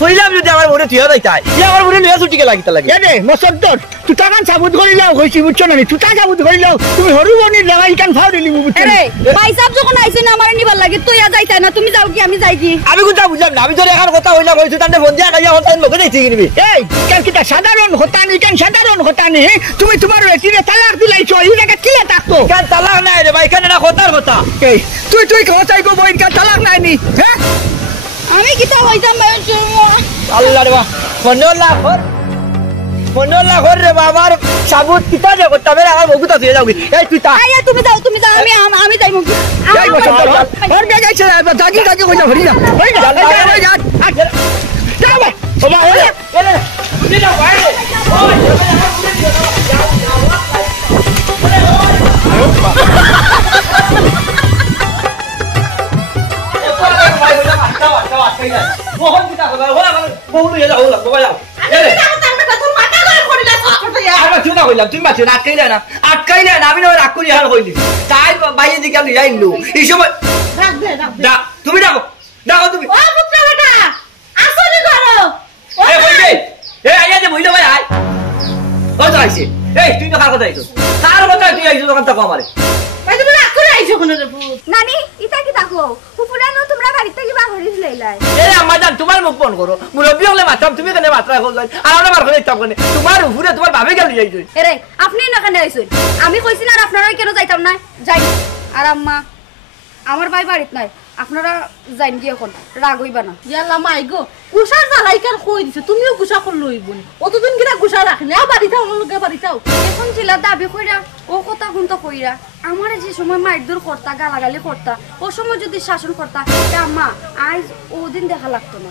কইলাম যদি আমার মনে থিয়া যাইতাই আমার মনে লইয়া ছুটিকে লাগিতে লাগে এ রে মসদ্দর তুই কান সাবুত করিলাও হইছি বুঝছো না তুই সাবুত করিলাও তুমি হরুবনি লাগাই কান ফাও দিলি বুঝছো আরে ভাই সাহেব যখন আইছে না আমার নিবার লাগে তুই যাইতা না তুমি যাও কি আমি যাই কি আমি কোথা বুঝলাম না আমি তোর এখন কথা হইলাম হইছো তান্ডে ফোন দিয়া গাইয়া হতান লোকে যাইছি কিনবি এই কাল কিটা সাধারণ হতানি কান সাধারণ হতানি তুমি তোমার বেটিরে তালাক দিলাইছো এই জায়গা কিলা থাকতো কান তালাক নাই রে ভাই কান না কথার কথা এই তুই কথাই কো বইন কান তালাক নাই নি হ্যাঁ আমি কিতা হইতাম আল্লাহ রে বাবা মনোলা ঘর রে বাবার সাবুত কিতা যে করতে হবে আমার বগুতা দিয়ে যাও এই তুই তা আয়া তুমি যাও আমি যাই মুখ এই মসদ্দর আর গে গেছে দাগি কইলা ভরি না হই না যাও ওমা এলে তুমি যাও বাইরে মোহন কিতা কথা ওলা বহু লইয়া যাও ওলা বাবা যাও তুমি মাছ আটকাইলে না আমি না রাগ করি হার কইলি তাই বাইরে দিকে আমি যাইলু এই সময় তুমি ডাকো তুমি ও পুত্র বেটা আসলে করো এ বইলে এ আইয়া যে বইলে ভাই আয় ও তো আইছে এই তুই তো কার কথা আইছো তুই আইছো দোকান থেকে আমারে ভাই তুমি রাগ করে আইছো কোন রে নানি ইতা কি দেখো ফুফুরানো তোমরা বাড়িতে কি বা হরিস লাইলাই এ আম্মা জান তোমার মুখ বন্ধ করো মুরব্বি হলে মাথাম তুমি কেন মাত্রা কল আর আমরা মার করে ইচ্ছা করে তোমার উপরে তোমার ভাবে গেল যাইছো এরে আপনি না কেন আইছেন আমি কইছি না আপনারা কেন যাইতাম না যাই আর আম্মা আমার ভাই বাড়িত নাই আপনারা যাইন কি এখন রাগ হইবা না ইয়াল্লা মাই গো গুসার জ্বালাই কার কই দিছে তুমিও গুসা কর লইবনি অতদিন কিনা গুসা রাখনি আ বাড়িতে লগে বাড়িতেও এখন ছিল দাবি কইরা ও কথা গুনতো কইরা আমারে যে সময় মাইদুর করতা গালাগালি করতা ও সময় যদি শাসন করতা আম্মা আজ ওদিন দেখা লাগতো না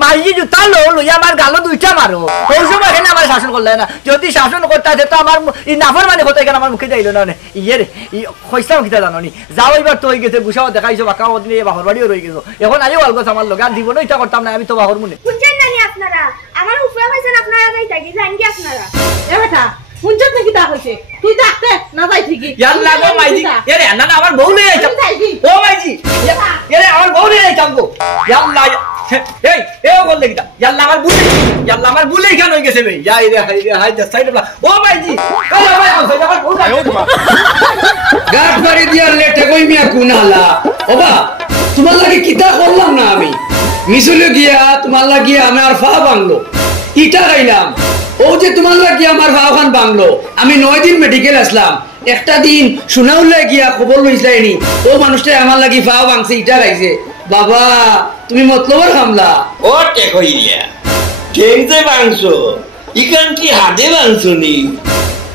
মাইজি জুতা লইয়া আমার গালো দুইটা মারো ওই সময় এখানে আমার শাসন করলে না যদি শাসন করতে তো আমার এই নাফর মানে কথা এখানে আমার মুখে যাইল না ইয়ে রে কইসাম কিতা জানো নি যাও এবার তো হয়ে গেছে গুছাও দেখাইছো বাঁকা ওদিন বাহর বাড়িও রয়ে গেছো এখন আইও আলগোছ আমার লোক আর দিব না এটা করতাম না আমি তো বাহর মনে বুঝছেন না নি আপনারা আমার উপরে হইছেন আপনারা যাইতা কি জান কি আপনারা এ বেটা শুনছ নাকি তা কইছে তুই ডাকতে না যাই ঠিকই ইয়াল্লা গো মাইজি এরে না আমার বউ লই আইছো ও মাইজি এরে আমার বউ লই আইছো গো ইয়াল্লা এই বল দেখিতা ইয়াল্লা আমার বুলে কেন হই গেছে ভাই যাই রে হাই দা সাইড ও মাইজি ও ভাই আমার বউ গাছ বাড়ি দিয়া লেটে কই মিয়া কুনালা ওবা তোমার লাগি কিতা করলাম না আমি মিছলে গিয়া তোমার লাগি আমার ফা বাংলো ইটা গাইলাম ও যে তোমার লাগি আমার ফাওখান বাংলো আমি 9 দিন মেডিকেল আসলাম একটা দিন শোনাউলে গিয়া খবর লইছলাইনি ও মানুষটা আমার লাগি ফাও ভাঙছে ইটা গাইছে বাবা তুমি মতলবের হামলা ও টেকইয়া কেনতে ভাঙছো ইকান কি হাতে ভাঙছো নি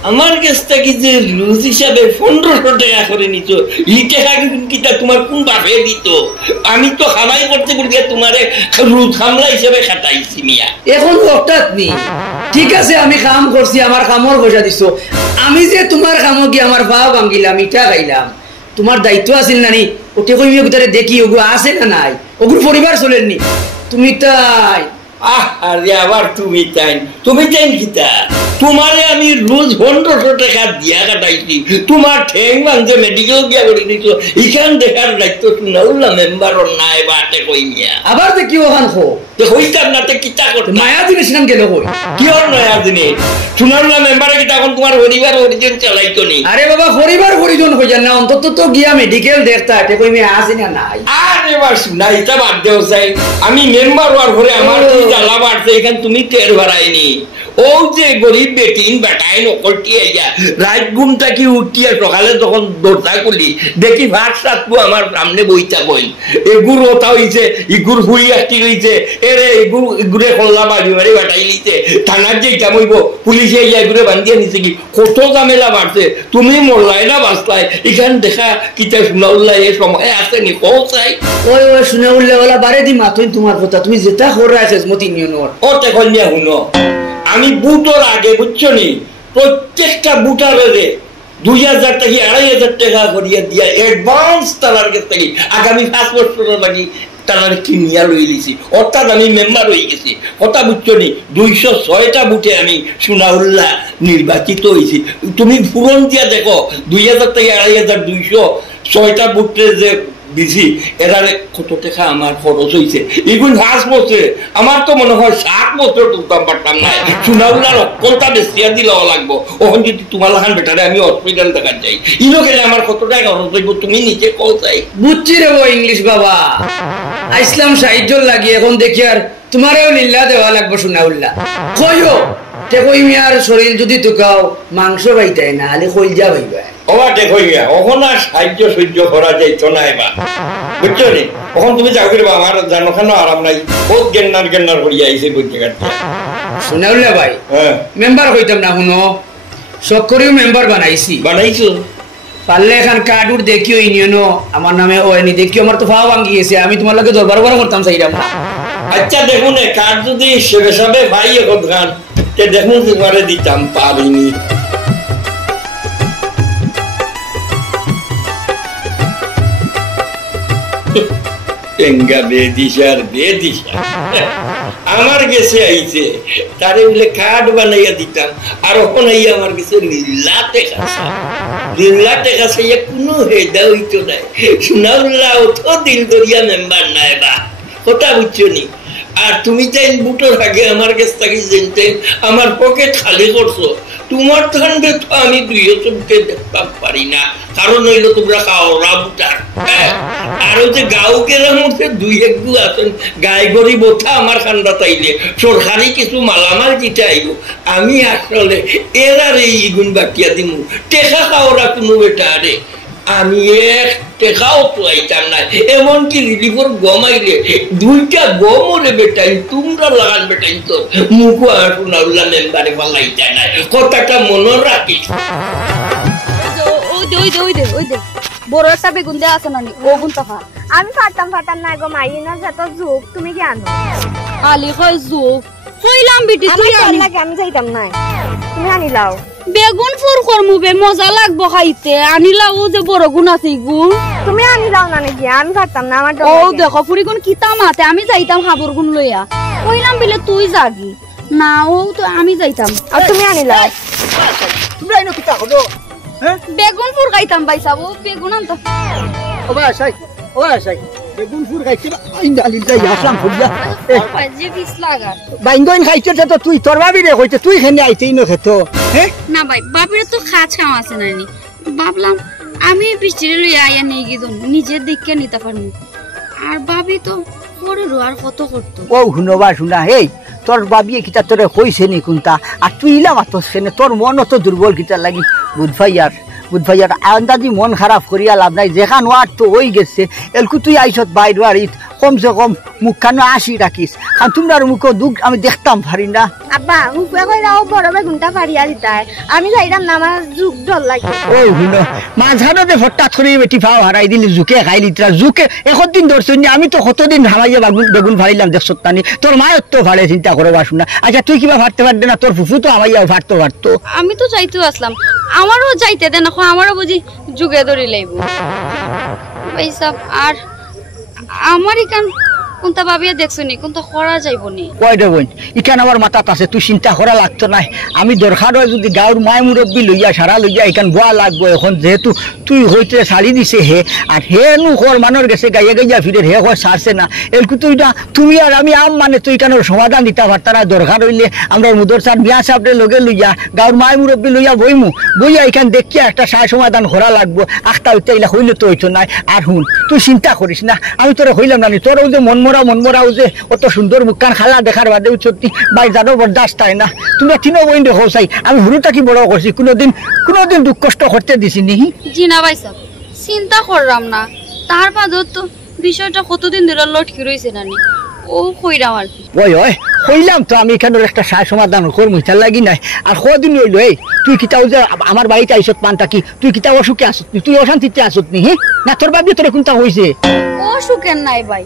আমার কাছ থেকে যে লুজ হিসাবে 1500 টাকা করে নিত এই টাকা কিটা তোমার কোন বাপে দিত আমি তো খামাই করতে বলি তোমারে রুদ হামলা হিসাবে খাটাইছি মিয়া এখন হঠাৎ নি ঠিক আছে আমি কাম করছি আমার কামর পয়সা দিছো আমি যে তোমার কামো কি আমার ভাও ভাঙিলাম ইটা গাইলাম তোমার দায়িত্ব আছিল না নি ওতে কই মিয়া ভিতরে দেখি ওগু আছে না নাই ওগুর পরিবার চলেননি তুমি তাই আরে আবার তুমি চাইন কিতা তোমারে আমি রোজ 1500 টাকা দিয়া কাটাইছি তোমার ঠেং ভাঙছে মেডিকেল গিয়া করে দিছো ইখান দেখার দায়িত্ব শুনাউল্লা মেম্বারর নাই বাটে কই মিয়া আবার দেখি ওখান খো তো হইতাম না তে কিতা করতে মায়া জিনিস নাম গেল কই কি হল নয়া জিনিস শুনাউল্লা মেম্বারে কিতা এখন তোমার পরিবার পরিজন চালাইতো নি আরে বাবা পরিবার পরিজন হই জান না অন্তত তো গিয়া মেডিকেল দেখতা তে কই মিয়া আছে না নাই আরে বাস নাইতা বাদ দেও চাই আমি মেম্বার হওয়ার পরে আমার কি জ্বালা বাড়ছে এখান তুমি টের বাড়াইনি ও যে গরিব বেটিন বেটাই নকলটি আইয়া রাত ঘুমটা কি উঠিয়া সকালে যখন দরজা খুলি দেখি ভাত সাতপু আমার সামনে বইতা বই এগুর ওটা হইছে ইগুর হুই আসটি রইছে এরে ইগুরে কল্লা বাড়ি বাড়ি বেটাই লিছে থানার যে ইটা বইব পুলিশে ইয়া এগুরে বান্ধিয়া নিছে কি কত ঝামেলা বাড়ছে তুমি মরলাই না বাঁচলাই এখান দেখা কিতা শুনাউল্লাই এ সময় আছে নি কও চাই ওই শুনাউল্লা ওলা বারে দি মাতই তোমার কথা তুমি যেটা করে আছিস মতি নিয়নর ও তে কন্যা হুনো আমি বুটোর আগে বুঝছো নি প্রত্যেকটা বুটারে 2000 টাকা 2500 টাকা করিয়া দিয়া অ্যাডভান্স তালার কাছ থেকে আগামী 5 বছরের লাগি তালার কিনিয়া লই লিছি অর্থাৎ আমি মেম্বার হয়ে গেছি কথা বুঝছো নি 206টা বুটে আমি সুনাউল্লাহ নির্বাচিত হয়েছি তুমি পূরণ দিয়া দেখো 2000 থেকে 2500 ছয়টা বুটে যে দিছি এরারে কত টাকা আমার খরচ হয়েছে এগুলো 5 বছর আমার তো মনে হয় 7 বছর তুলতাম পারতাম না চুনাগুলার অকলটা বেশিয়া দিলেও লাগবো ওখান যদি তোমার লাগান বেটারে আমি হসপিটাল দেখান যাই ইনো গেলে আমার কত টাকা খরচ হইব তুমি নিজে কও চাই বুঝছি রে ইংলিশ বাবা আইসলাম সাহায্য লাগি এখন দেখি আর তোমারও লীলা দেওয়া লাগবো শোনাউল্লা কইও তে কই মিয়ার শরীর যদি তুকাও মাংস পাইতাই না আলে কইজা পাইবা ওবা দেখো গিয়া ওখান আর সাহায্য সহ্য করা যাইত না এবার বুঝছো নি ওখান তুমি যাও করবা আমার জানো কেন আরাম নাই বহুত গেন্নার করিয়া আইসে বুঝতে কাটতে শোনাউল্লা ভাই হ্যাঁ মেম্বার হইতাম না শুনো শখ করেও মেম্বার বানাইছো পারলে এখন কার্ডুর দেখিও ইউনিয়নও আমার নামে ওনি দেখিও আমার তো ফাও ভাঙ্গি গেছে আমি তোমার লাগে দরবার করতাম চাইলাম না আচ্ছা দেখুন কার যদি সেবে সবে ভাই এখন গান তে দেখুন তোমারে দিতাম পারিনি আমার গেছে আইছে তারে বলে কার্ড বানাইয়া দিতাম আর ওখানে আমার গেছে লীলাতে কাছে কোনো হেদা হইতো নাই শোনাউল্লাহ তো দিল দরিয়া মেম্বার নাই বা কথা বুঝছো নি আর তুমি চাই বুটোর আগে আমার কাছ থেকে জানতে আমার পকেট খালি করছো তোমার ঠান্ডে তো আমি দুইও চোখকে দেখতাম পারি না কারণ হইলো তোমরা খাওয়া বুটার আর ওই যে গাঁওকের মধ্যে দুই একটু আছেন গায়ে গড়ি বোথা আমার ঠান্ডা তাইলে সরকারি কিছু মালামাল জিতে আইব আমি আসলে এরার এই ইগুন বাটিয়া দিমু টেকা খাওয়া কোনো বেটা রে আমি এক টেকাও তো আইতাম না এমনকি রিলিফর গম আইলে 2টা গম ওরে বেটাই তোমরা লাগান বেটাই তো মুখ আর শোনাউল্লা মেম্বারে পাল্লাইতে নাই কথাটা মনে রাখিস ওই দে বড় একটা বেগুন দেওয়া আছে নানি ও গুণ তো খা আমি ফাটাম না গো মাইনা যত যুগ তুমি কি আনো আলি কয় যুগ কইলাম বিটি তুই আনি লাগে আমি যাইতাম না তুমি আনি লাও বেগুন ফুর করমু বে মজা লাগবো খাইতে আনিলাও যে বড় গুণ আছে গুণ তুমি আনি লাও না নাকি আমি ফাটাম না আমার ও দেখো ফুরি গুণ কিতা মাতে আমি যাইতাম হাবর গুণ লইয়া কইলাম বিলে তুই যাগি না ও তো আমি যাইতাম আর তুমি আনি লাও তুমি আইনো কিতা হলো হ্যাঁ বেগুন ফুর খাইতাম ভাই সাবু বেগুন আনতো ও ভাই বেগুন ফুর খাইছি আইন্দা লিন্দা আসলাম ফুরিয়া ভাই যে বিস লাগা বাইন্দন খাইছো তো তুই তোর ভাবি রে কইতে তুই খেনে আইতেই না খেতো হ্যাঁ না ভাই বাপরে তো খাম আছে নানি ভাবলাম আমি বৃষ্টিরে লইয়া আইয়া নেই গিদন নিজের দিককে নিতে পারমু আর ভাবি তো পরে রোয়ার কত করতো ও শুনা হেই তোর বাবিয়ে কিতা তোরে কইছে নি কোনটা আর তুই ইলাম তোর সেনে তোর মন তো দুর্বল কিতা লাগি বুধভাইয়ার আন্দাজি মন খারাপ করিয়া লাভ নাই যেখান ওয়ার তো হয়ে গেছে এলকু তুই আইসত বাইর বাড়িত কমসে কম মুখ খানো 80 রাখিস আর তোমরা মুখ দুঃখ আমি দেখতাম পারি না আব্বা হুকুয়া কইরাও বড় বেগুনটা ফাড়িয়া দিতাই আমি যাইতাম না আমার যুগ ডর লাগে ও হুনো মাঝখানে হঠাৎ করে বেটি ফাও হারাই দিলি জুকে খাইলি তোরা জুকে একদিন ধরছনি আমি তো কতদিন হামাইয়া বেগুন ফাড়িলাম দেখছত তানি তোর মায়ের তো ফাড়ে চিন্তা করে বাসুনা আচ্ছা তুই কিবা ফাড়তে পারবে না তোর ফুফু তো হামাইয়া ফাড়তো আমি তো যাইতেও আসলাম আমারও যাইতে দেন আমারও বুঝি যুগে ধরে লাইব ভাই সাহেব আর আমার ইকান কোনটা ভাবিয়া দেখছনি কোনটা করা যাইবনি কই দেবন ইকান আমার মাথাত আছে তুই চিন্তা করা লাগতো না আমি দরকার হয় যদি গাঁর মায় মুরব্বী লইয়া সারা লইয়া ইকান বোয়া লাগবো এখন যেহেতু তুই হইতে শাড়ি দিছে হে আর হে নু কর মানর গেছে গাইয়া ফিরে হে হয় সারছে না এলকু তুই না তুমি আর আমি আম মানে তুই কেন সমাধান দিতে পারতারা দরকার হইলে আমরা মুদর স্যার মিয়া সাহেবরে লগে লইয়া গাঁর মায় মুরব্বী লইয়া বইয়া এখান দেখিয়া একটা সায় সমাধান করা লাগবো আখটা হইতে ইলা হইলে তো হইতো নাই আর হুন তুই চিন্তা করিস না আমি তোরা হইলাম না তোর যে মনমরাও যে অত সুন্দর মুখখান খালা দেখার বাদে সত্যি বাই জানো বরদাস্ত হয় না তোমরা তিনও বইন দেখো চাই আমি হুরুটা কি বড় করছি কোনোদিন দুঃখ কষ্ট করতে দিছি নি জি না ভাই সাহেব চিন্তা করলাম না তার বাদও তো বিষয়টা কতদিন ধরে লটকি রইছে নানি ও কইরাম আর কি ওই কইলাম তো আমি এখানে একটা সায় সমাধান করবো ইচ্ছা লাগি নাই আর কদিন হইলো এই তুই কিতাও যে আমার বাড়িতে আইসত পানটা কি তুই কিতা অসুখে আসত তুই অশান্তিতে আসত নি না তোর বাবি তোর কোনটা হয়েছে ও সুখের নাই ভাই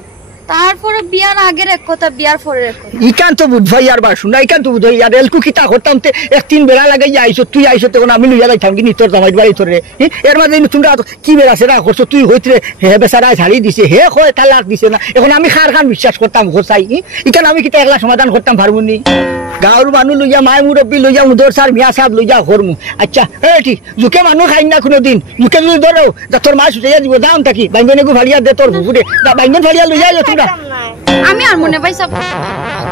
তারপরে বিয়ার আগের এক কথা বিয়ার পরের এক কথা ইকান তো বুঝবাই আর বার শুনা ইকান তো বুঝাই আর এলকু কিতা করতাম তে একদিন বেড়া লাগাই আইছো তুই আইছো তখন আমি লইয়া যাইতাম কি তোর জামাই বাড়ি তোরে এর মাঝে তোমরা কি বেড়া সেরা করছো তুই হইতে হে বেচারা ছাড়ি দিছে হে কয় তালাক দিছে না এখন আমি খার খান বিশ্বাস করতাম ঘোষাই ইকান আমি কিতা একলা সমাধান করতাম পারবনি গাঁৱৰ মানুহ লইয়া মায় মুরব্বী লইয়া উদর সার মিয়া সাহেব লইয়া ঘরমু আচ্ছা এটি জুকে মানুষ খাই না কোনো দিন জুকে যদি ধরো তোর মা সুচাইয়া দিব দাম থাকি বাইঙ্গনে গু ভাড়িয়া দে তোর ভুকুরে বাইঙ্গন ভাড়িয়া লইয়া যাও তোমরা আমি আর মনে পাইছা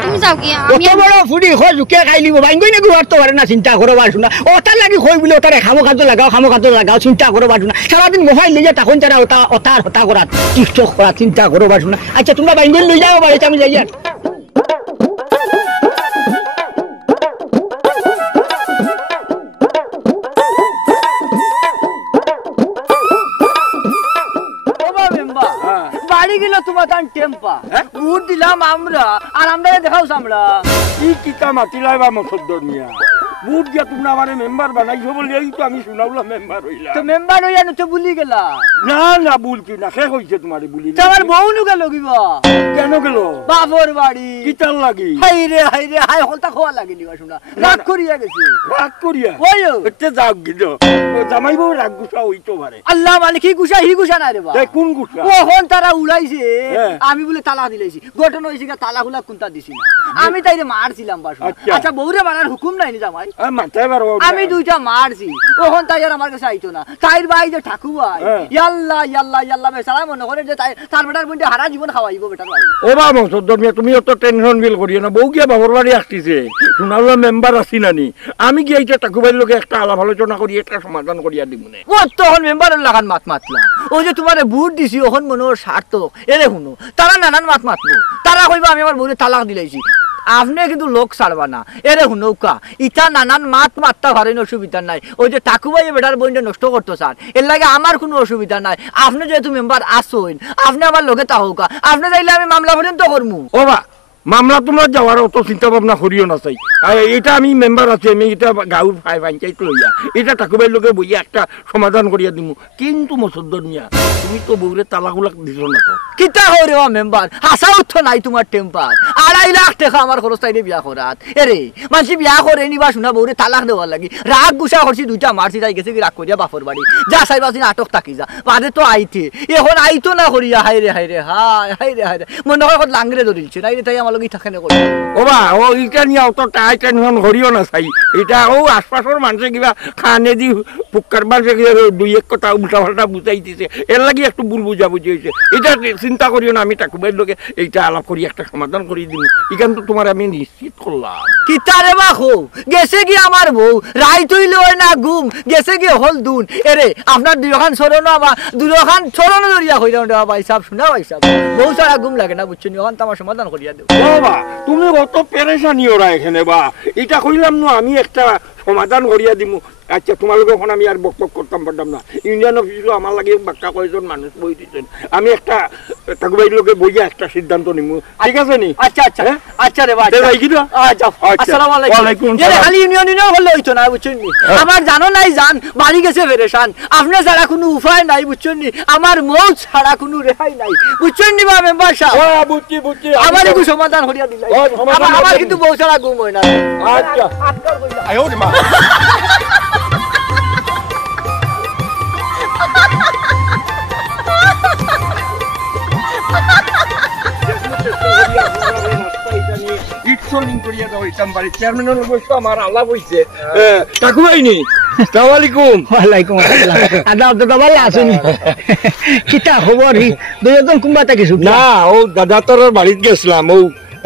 তুমি যাও কি আমি কত বড় ফুডি হয় জুকে খাই লিব বাইঙ্গনে গু হরতে পারে না চিন্তা করো বাসু না ওটার লাগি কই বলে ওটারে খামো খাদ্য লাগাও চিন্তা করো বাসু না সারাদিন মোবাইল লইয়া তখন তারা ওটা হতা করা টিকটক করা চিন্তা করো বাসু না আচ্ছা তোমরা বাইঙ্গন লই যাও বাড়িতে আমি যাই বাড়ি গেল তোমার তান টেম্পা ভোট দিলাম আমরা আর আমরা দেখাও আমরা কি কিতা মাতিলাই বা মসদ্দর মিয়া বুট দিয়া তোমরা আমারে মেম্বার বানাইছো বলে এই তো আমি শুনাবলা মেম্বার হইলা তো মেম্বার হইয়া নতে বুলি গেলা না না ভুল কি না শেষ হইছে তোমারে বুলি তোমার বউ নু গেল কিবা কেন গেল বাপর বাড়ি কিতার লাগি হাই রে হাই হলতা খোয়া লাগি নিবা শুনা রাগ করিয়া গেছে রাগ করিয়া ওইও এতে যাও গিদ জামাই বউ রাগ গুছা হইতো পারে আল্লাহ মালিক কি গুছা হি গুছা না রে বা কোন গুছা ওহন তারা উড়াইছে আমি বলে তালা দিলাইছি ঘটনা হইছে কি তালা গুলা কোনটা দিছি না আমি তাইরে মারছিলাম বাসু আচ্ছা বউরে মারার হুকুম নাই নি জামাই মাথায় বার আমি দুইটা মারছি ওহন তাই আর আমার কাছে আইতো না তাইর ভাই যে ঠাকুর ভাই ইয়াল্লা বেচারা মনে করে যে তার বেটার বন্ধে হারা জীবন খাওয়াইবো বেটার বাড়ি ও বা মসদ্দর মিয়া তুমি অত টেনশন ফিল করিও না বউ গিয়া বাবার বাড়ি আসতিছে শুনাবলা মেম্বার আছি নানি আমি গিয়া এটা ঠাকুর ভাইয়ের লোকে একটা আলাপ আলোচনা করি একটা সমাধান করিয়া দিব না ও তখন মেম্বারের লাগান মাতলা ও যে তোমারে বুট দিছি ওখন মনোর সার্থক এরে শুনো তারা নানান মাতলো তারা কইবা আমি আমার বউরে তালাক দিলাইছি আপনি কিন্তু লোক ছাড়বা না এরে শুনৌকা ইটা নানান মাত্তা ঘরেন অসুবিধা নাই ওই যে টাকুবাই বেটার বইটা নষ্ট করতো স্যার এর লাগে আমার কোনো অসুবিধা নাই আপনি যেহেতু মেম্বার আসইন আপনি আমার লোকে তাহৌকা আপনি চাইলে আমি মামলা পর্যন্ত করবো ও বা মামলা তোমরা যাওয়ার অত চিন্তা ভাবনা করিও না চাই এটা আমি মেম্বার আছি আমি এটা গাঁৱৰ পঞ্চায়েত লইয়া এটা ঠাকুরবাইয়ের লোকে বইয়া একটা সমাধান করিয়া দিমু কিন্তু মসদ্দর মিয়া তুমি তো বউরে তালাকুলাক দিছো না তো কিতা হরে মেম্বার হাসা উঠো নাই তোমার টেম্পার 2.5 লাখ টাকা আমার খরচ তাইলে বিয়া করাত এরে মানসি বিয়া করে নিবা শুনা বউরে তালাক দেওয়ার লাগি রাগ গুছা করছি দুইটা মারছি তাই গেছে কি রাগ করিয়া বাপর বাড়ি যা চাইবাছি আটক থাকি যা বাদে তো আইতে এখন আইতো না করিয়া হাইরে মনে হয় লাংরে ধরিলছে নাই রে তাই আমার লগে থাকে না করে ও বা ও ইটা নিয়া অত টাই টেনশন করিও না চাই এটা ও আশপাশের মানুষে কিবা খানে দি পুকার মানুষে দুই এক কথা উল্টা পাল্টা বুঝাই দিছে এর লাগি একটু ভুল বুঝাবুঝি হয়েছে এটা চিন্তা করিও না আমি ঠাকুরবাইয়ের লোকে এইটা আলাপ করি একটা সমাধান করে দিব এখান তো তোমার আমি নিশ্চিত করলাম কিতারে বাখো গেছে কি আমার বউ রাই তুইলে হয় না ঘুম গেছে কি হল দুন এরে আপনার দুইখান ছড়ানো বা দুইখান ছড়ানো ধরিয়া হইরা দেওয়া ভাই সাহেব শুনা ভাই সাহেব বউ ছাড়া ঘুম লাগে না বুঝছেন ওখান তো আমার সমাধান করিয়া দেব বাবা তুমি কত পেরেশানি ওরা এখানে বা এটা কইলাম না আমি একটা সমাধান করিয়া দিমু আচ্ছা তোমালোকে এখন আমি আর বকবক করতাম পারতাম না ইউনিয়ন অফিসও আমার লাগে বাক্কা কয়েকজন মানুষ বই দিচ্ছেন আমি একটা ঠাকুরবাড়ির লোকে বইয়া একটা সিদ্ধান্ত নিমু ঠিক আছে নি আচ্ছা আচ্ছা রে ভাই আচ্ছা আসসালামু আলাইকুম এরে খালি ইউনিয়ন হলে হইতো না বুঝছেন নি আমার জানো নাই জান বাড়ি গেছে পেরেশান আপনি ছাড়া কোনো উপায় নাই বুঝছেন নি আমার মৌত ছাড়া কোনো রেহাই নাই বুঝছেন নি বা মেম্বার সাহেব বুঝছি আমার একটু সমাধান করিয়া দিলাই আমার কিন্তু বউ ছাড়া ঘুম হয় না আচ্ছা আয়ো রে মা আমার আলাপ হইছে ঠাকুরাইনি আসসালামু আলাইকুম ওয়ালাইকুম আসসালাম আদা তো ভালো আছেন কিটা খবর দুইজন কুম্বা থাকিছো না ও দাদা তোর বাড়িতে গেছিলাম ও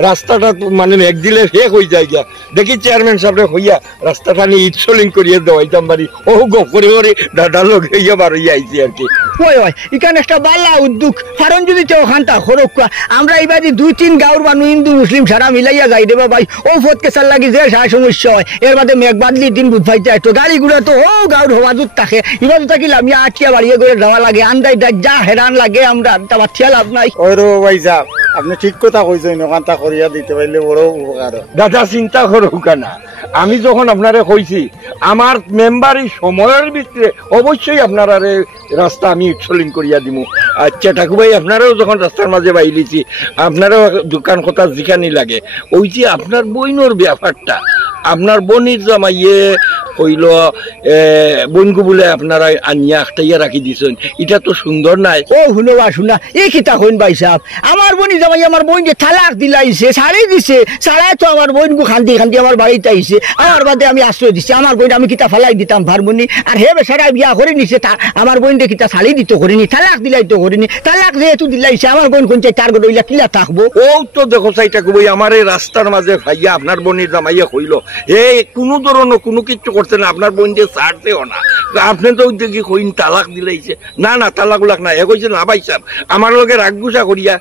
রাস্তাটা মানে এক দিলে শেষ হয়ে যায় গিয়া দেখি চেয়ারম্যান সাহেব হইয়া রাস্তাটা নিয়ে ইট সোলিং করিয়ে দেওয়াইতাম বাড়ি ও গো করে করে দাদার লোক হইয়া বার হইয়া আইছি আর কি ওই এখানে একটা বাল্লা উদ্যোগ কারণ যদি ওখানটা খরক আমরা এইবারে 2-3 গাঁৱৰ মানুষ হিন্দু মুসলিম সারা মিলাইয়া যাই দেবা ভাই ও ফত কেসার লাগি যে সারা সমস্যা হয় এর বাদে মেঘ বাদলি দিন বুধ পাইতে তো গাড়ি ঘুরে তো ও গাঁৱৰ হওয়াজুত থাকে এবার থাকিলে আমি আটকিয়া বাড়িয়ে করে যাওয়া লাগে আন্দাই যা হেরান লাগে আমরা বাচ্চা লাভ নাই ওই রো ভাই সাহেব আপনি ঠিক কথা কইছেন ওখানটা করিয়া দিতে পারলে বড় উপকার দাদা চিন্তা করো কেনা আমি যখন আপনারে কইছি আমার মেম্বারি সময়ের ভিতরে অবশ্যই আপনারা রাস্তা আমি সোলিং করিয়া দিমু আচ্ছা ঠাকুর ভাই, আপনারাও যখন রাস্তার মাঝে বাইরেছি, আপনারাও দোকান কথা যেখানে লাগে, ওই যে আপনার বইনোর ব্যাপারটা, আপনার বনির জামাইয়ে হইল বনগু বলে আপনারা আনিয়া আখটাইয়া রাখি দিছেন, এটা তো সুন্দর নাই। ও শুনবা শুনা, এই কিতা হইন ভাই সাহেব, আমার বোনই জামাই আমার বোন যে তালাক দিলাইছে, ছাড়ি দিছে, ছাড়াই তো আমার বোন খান্তি খান্তি আমার বাড়িতে আইছে, আমার বাদে আমি আশ্রয় দিছি, আমার বোন আমি কিতা ফালাই দিতাম ভারমনি, আর হে বেচারা বিয়া করে নিছে, আমার বোন যে কিতা ছাড়ি দিত করিনি, তালাক দিলাই তো করিনি, তালাক যেহেতু দিলাইছে আমার বোন কোন চাই তার গড় হইলা কিলা থাকবো। ও তো দেখো চাইটা কই আমার এই রাস্তার মাঝে ভাইয়া আপনার বোনের জামাইয়া হইল, কোনো ধরনের কোনো কিছু করছে না, আপনার বোন যে ছাড়ছেও না, আপনি তো দেখি কইন তালাক দিলাইছে, না না তালাক উলাক না, কইছে না ভাই সাহেব আমার লগে রাগ গুসা করিয়া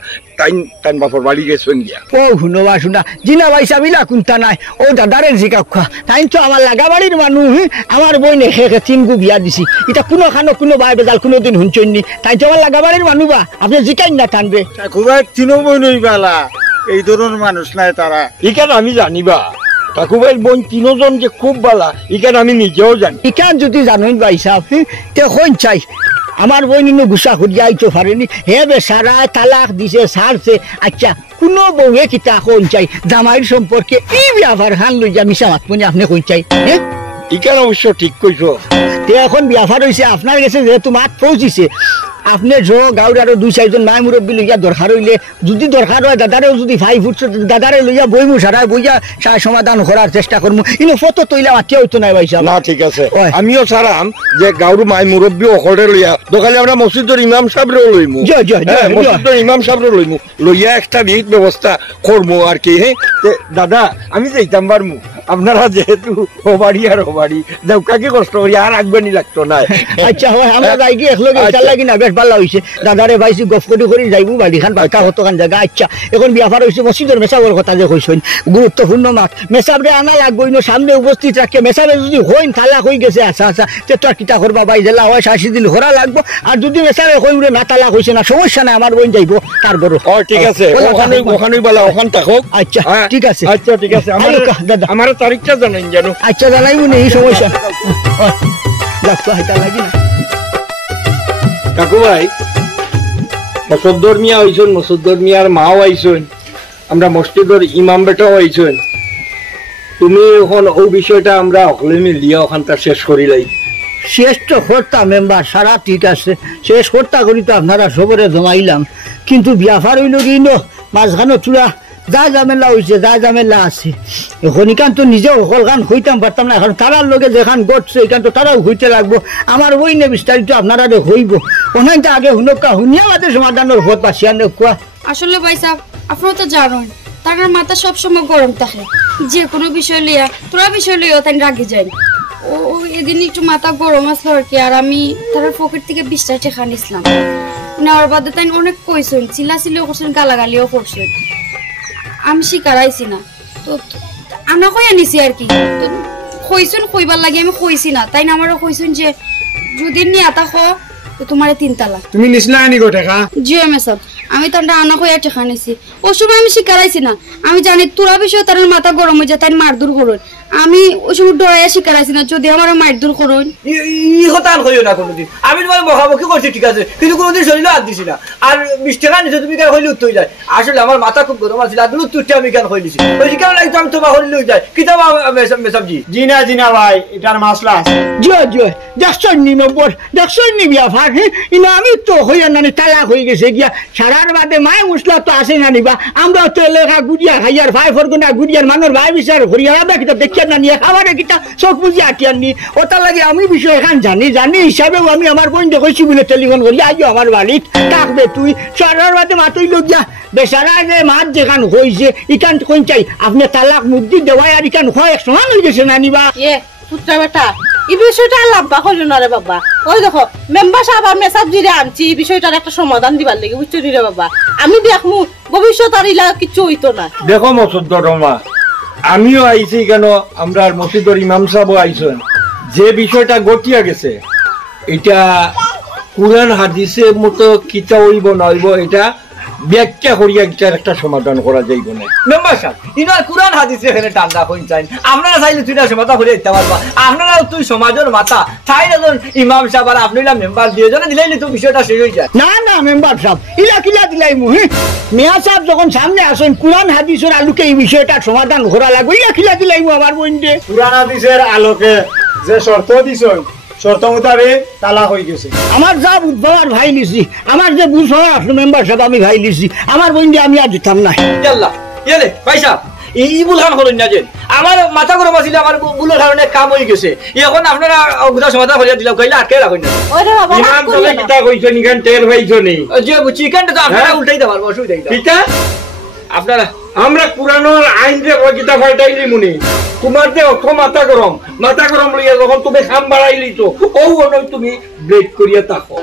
তাইন বাপর বাড়ি গেছেন গিয়া। ও শুনবা শুনা, জিনা ভাই সাহেব ইলা কোনটা নাই, ও দাদারে জিকা খোয়া, তাই তো আমার লাগা বাড়ির মানুষ, আমার বোন একে তিনগু বিয়া দিছি, এটা কোনো খানো কোনো বাই বেজাল কোনোদিন শুনছনি, তাই তো আমার লাগা বাড়ির মানুষ বা আপনি জিকাই না টানবে। ঠাকুর ভাই তিনও বই বালা, এই ধরনের মানুষ নাই তারা। ইকান আমি জানিবা ঠাকুর ভাই বোন তিনজন যে খুব বালা, ইকান আমি নিজেও জানি। ইকান যদি জানুন ভাই সাহেব, তে হইন চাই আমার বোন ইনো গুসা করিয়া আইতে পারেনি, হে বেচারা তালাক দিছে ছাড়ছে, আচ্ছা কোনো বউয়ে কিতা কোন চাই জামাইয়ের সম্পর্কে এই ব্যাপার হান লই যা মিশা মাতমনি আপনি কোন চাই, হ্যাঁ ইকান অবশ্য ঠিক কইছো। তে এখন ব্যাপার হয়েছে আপনার কাছে যেহেতু মাত পৌঁছিছে, আপনি গাঁর আরো 2-4 মাই মুরব্বী লইয়া দরকার হইলে, যদি দরকার হয় দাদারেও যদি 5 ফুট দাদারে লইয়া বইমু সারাই বইয়া সমাধান করার চেষ্টা করবো, কিন্তু ফটো তৈলা মাতিয়ে হইতো নাই ভাই সাহেব। না ঠিক আছে, আমিও সারাম যে গাঁর মাই মুরব্বী অকলে লইয়া দোকানে আমরা মসজিদের ইমাম সাহেবরেও লইমু, মসজিদের ইমাম সাহেবরেও লইমু, লইয়া একটা বিহিত ব্যবস্থা করবো আর কি। হ্যাঁ দাদা আমি যাইতাম পারমু, আপনারা যেহেতু হবাড়ি আর হবাড়ি দেউকাকে কষ্ট করি আর আগবানি লাগতো না। আচ্ছা হয় আমরা যাই কি একলগে চাল লাগি না, বেশ ভালো হইছে, দাদারে ভাইছি গফ করি যাইবো বাড়ি খান বাঁকা হতো খান জায়গা। আচ্ছা এখন ব্যাপার হইছে মসজিদের মেসাবের কথা যে কইছেন, গুরুত্বপূর্ণ মাত, মেসাবরে আনা লাগবো না, সামনে উপস্থিত রাখে, মেসাবে যদি হইন তালাক হয়ে গেছে, আচ্ছা আচ্ছা তে তো আর কিতা করবা ভাই, জেলা হয় 60 দিন ঘোরা লাগবো, আর যদি মেসাবে হই না তালাক হইছে না সমস্যা নাই, আমার বোন যাইবো তার ঘর। ও ঠিক আছে, ওখানেই বলা ওখান থাকুক। আচ্ছা ঠিক আছে, আচ্ছা ঠিক আছে, দাদা আমার তারিখটা জানেন জানো? আচ্ছা জানাইবো না, এই সমস্যা লাগতো হাইতা লাগি না। কাকু ভাই মসুদ্দর মিয়া হইছেন, মসুদ্দর মিয়ার মাও আইছেন, আমরা মসজিদের ইমাম বেটাও আইছেন, তুমি এখন ওই বিষয়টা আমরা অকলে মিলিয়া ওখানটা শেষ করি লাই। শেষ তো করতাম মেম্বার সারা ঠিক আছে, শেষ করতা করি তো আপনারা সবরে জমাইলাম, কিন্তু ব্যাপার হইল কি মাঝখানে চূড়া যা ঝামেলা হয়েছে, যা ঝামেলা আছে, এখন এখান তো নিজে অকল গান হইতাম পারতাম না, এখন তারার লগে যেখান ঘটছে এখান তো তারাও হইতে লাগবো, আমার ওই নে বিস্তারিত আপনারা হইব, ওখানটা আগে হুনকা হুনিয়া বাদে সমাধানের ভোট বাসিয়া কোয়া। আসলে ভাই সাহেব আপনারা তো জানেন তার মাথা সবসময় গরম থাকে, যে কোনো বিষয় লইয়া তোরা বিষয় লইয়া তাই রাগে যায়, ও এদিন একটু মাথা গরম আসলো আর কি, আর আমি তার পকেট থেকে 20টা টাকা নিয়েছিলাম, নেওয়ার বাদে তাই অনেক কইছেন, চিল্লাচিল্লিও করছেন, গালাগালিও করছেন, আমি শিকার আইছি না, তো আমরা কইয়া নিছি আর কি, তো কইছেন কইবার লাগে আমি কইছি না, তাই না আমারও কইছেন যে যদি নিয়ে আতা খো তো তোমার 3 তালাক। তুমি নিছলা আনি গো টাকা? জি এম এস আমি তার আনা কইয়া টাকা নিছি, ও সময় আমি শিকার আইছি না, আমি জানি তোরা বিষয় তার মাথা গরম হয়ে যায়, তাই মারধর করুন, আমি ওই সময় ডরাইয়া শিকার আইছি না, যদি আমার মারধর করুন ই কথা আর কইও না কোনোদিন, আমি তোমার মুখামুখি করছি ঠিক আছে, কিন্তু কোনোদিন শরীরে হাত দিছি না, আর 20 টাকা নিছো তুমি কেন হইলে উত্তর যায়, আসলে আমার মাথা খুব গরম আছে, আর উত্তরটা আমি কেন হইলিছি, ওই কেন লাগতো আমি তোমার হইলে যায় কিতাব মেসাবজি। জিনা জিনা ভাই এটার মাসলা আছে। জয় জয় দেখছই নি নম্বর, দেখছই নি ব্যাপার, হ্যাঁ ইনো আমি তো হইয়া নানি তালাক হয়ে গেছে গিয়া, সারার বাদে মাই মশলা তো আসে না নিবা, আমরা তো এলাকা গুড়িয়া খাইয়ার ভাই ফরগুনা গুড়িয়ার মানুষ ভাই বিচার করিয়া কিতা দেখিয়া না নিয়ে খাবারে কিতা চোখ বুঝিয়া আটিয়ার নি, ওটা লাগে আমি বিষয় এখান জানি হিসাবেও আমি আমার বোন দেখছি বলে টেলিফোন করি আইও আমার বাড়িত থাকবে, তুই সারার বাদে মাতই লোক যা বেচারা যে মাত যেখান হয়েছে ইখান কোন চাই আপনি তালাক মুক্তি দেওয়াই, আর ইখান হয় সমান হয়ে গেছে না নিবা। পুত্রা বেটা এই বিষয়টা লাভবা হইল না রে বাবা, ওই দেখো মেম্বার সাহেব আমি সাবজিরে আনছি এই বিষয়টার একটা সমাধান দিবার লাগে, বুঝছো রে বাবা, আমি দেখমু ভবিষ্যৎ আর ইলা কিছু হইতো না। দেখো মসুদ্দর রমা, আমিও আইছি কেন, আমরা মসজিদের ইমাম সাহেবও আইছেন, যে বিষয়টা ঘটিয়া গেছে এটা কুরআন হাদিসের মতো কিতা হইব না হইব এটা ব্যাখ্যা করিয়া এটার একটা সমাধান করা যাইব না। মেম্বার সাহেব ইনার কুরআন হাদিসে এখানে টান্দা কইন চাই আপনারা চাইলে তুই না সমাধা করে দিতে পারবা আপনারা তুই সমাজের মাথা চাই না ইমাম সাহেব আর আপনি মেম্বার দিয়ে জন্য দিলেই তো বিষয়টা শেষ হয়ে যায় না না মেম্বার সাহেব ইলা কিলা দিলাই মুহি মিয়া সাহেব যখন সামনে আসেন কুরআন হাদিসের আলোকে এই বিষয়টা সমাধান করা লাগবে ইলা কিলা দিলাই আমার বন্ধে কুরআন হাদিসের আলোকে যে শর্ত দিছ শর্ত মোতাবেক তালাক হয়ে গেছে আমার যা বুধবার ভাই নিছি আমার যে বুঝ হওয়ার আসলো মেম্বার সাহেব আমি ভাই নিছি আমার বন্ধে আমি আর দিতাম না ইয়াল্লাহ ইয়েলে ভাই সাহেব এই বুলহান হলেন না যে আমার মাথা গরম আছিল আমার বুলের কারণে কাম হয়ে গেছে এখন আপনারা গুদা সমাধান করিয়া দিলাম কইলে আটকে রাখুন না ওরে বাবা রাগ ইমাম করিও তবে না। কিতা কইছো নিখান টের পাইছো নি যে চিকেনটা তো আপনারা উল্টাই দিতে পারবো অসুবিধা নেই কিতা আপনারা আমরা পুরানোর আইন রে কয় কিতা ফাটাইলি মুনি তোমার যে অত মাথা গরম লইয়া যখন তুমি খাম বাড়াইলি তো ও তুমি ব্রেক করিয়া থাকো